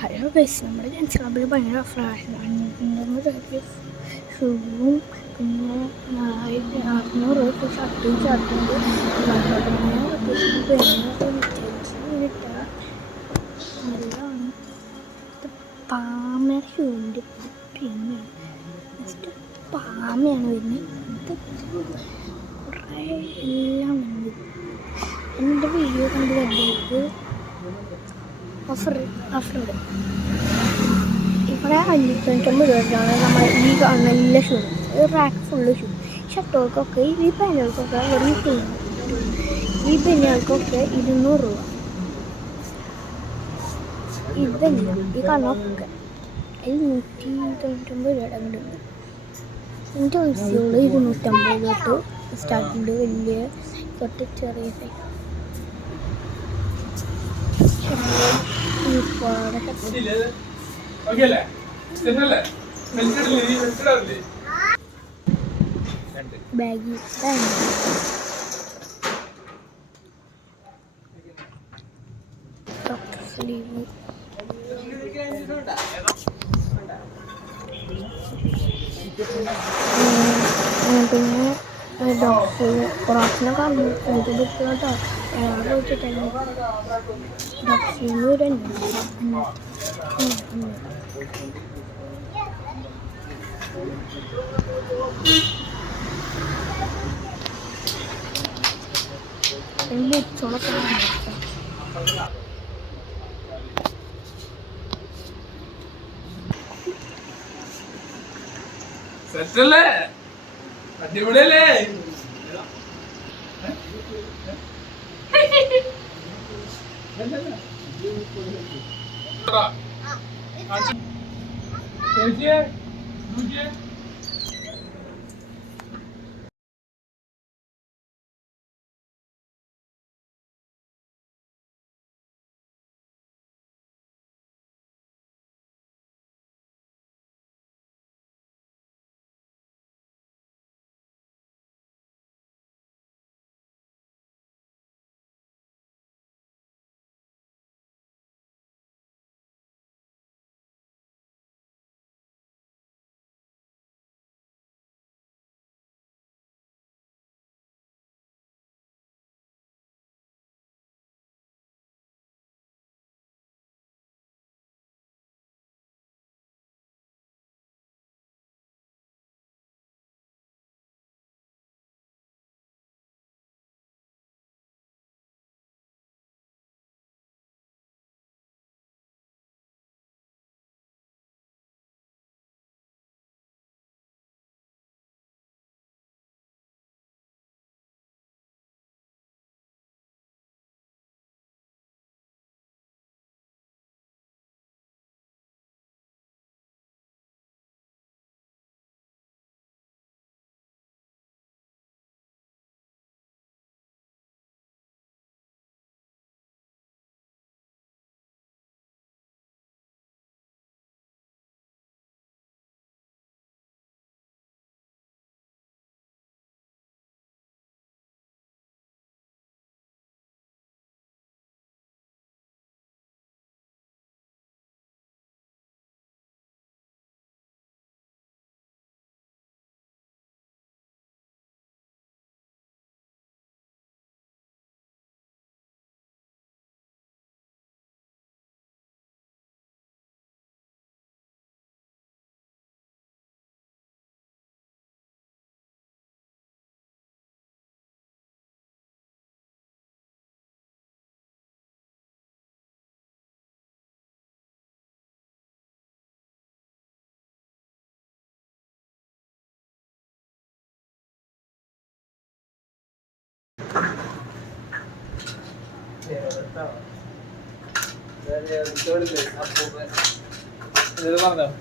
Hello guys, നമ്മുടെ gents ക്ലബ്ബിൽ ഭയങ്കര ഫ്ലാഷാണ്. 500 ഷൂവും പിന്നെ 600 ഷർട്ടും ഷർട്ടുണ്ട്. നല്ലതാണ്. ഇത് പാമയുടെ ഷൂവിൻ്റെ പിന്നെ ജസ്റ്റ് പാമയാണ് വരുന്നത്. ഇത് കുറേ എല്ലാം ഉണ്ട്. എൻ്റെ വീഡിയോ കണ്ട് വരുന്നത് ഓഫർ ഇവിടെ 590 രൂപയാണ് നമ്മുടെ ഈ കാണുന്ന എല്ലാ ഷൂ. Rack full shoe. ഷർട്ടുകൾക്കൊക്കെ ഈ പാൻറ്റുകൾക്കൊക്കെ വെറും ഈ പെന്നുകൾക്കൊക്കെ 200 രൂപ. ഇതെല്ലാം ഈ കാണുന്നൊക്കെ അതിൽ 199 രൂപയുടെ അങ്ങോട്ടുണ്ട്. എൻ്റെ പൈസകൾ 250 തൊട്ട് സ്റ്റാർട്ടുണ്ട്. വലിയ തൊട്ട് ചെറിയ സൈസ് ബാഗി സ്ലീവ് പിന്നെ ക്രോസിനൊക്കെ 500 കേട്ടോ. വെച്ചിട്ടല്ലേ ഡോക്സിന് ഒരു 500. സെറ്റല്ലേ? അടിപൊളിയല്ലേ?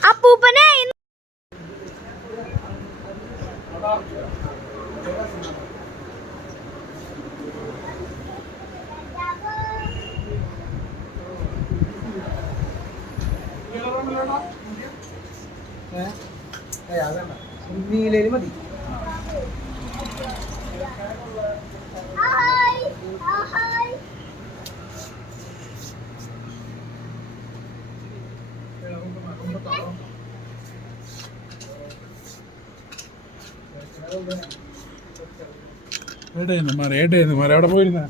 അപ്പൂപ്പനെ നീലയിൽ മതി. ഏട്ടേന്ന് മാറി അവിടെ പോയിരുന്ന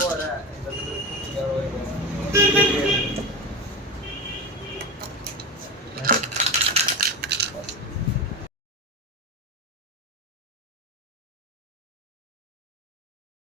പോരാ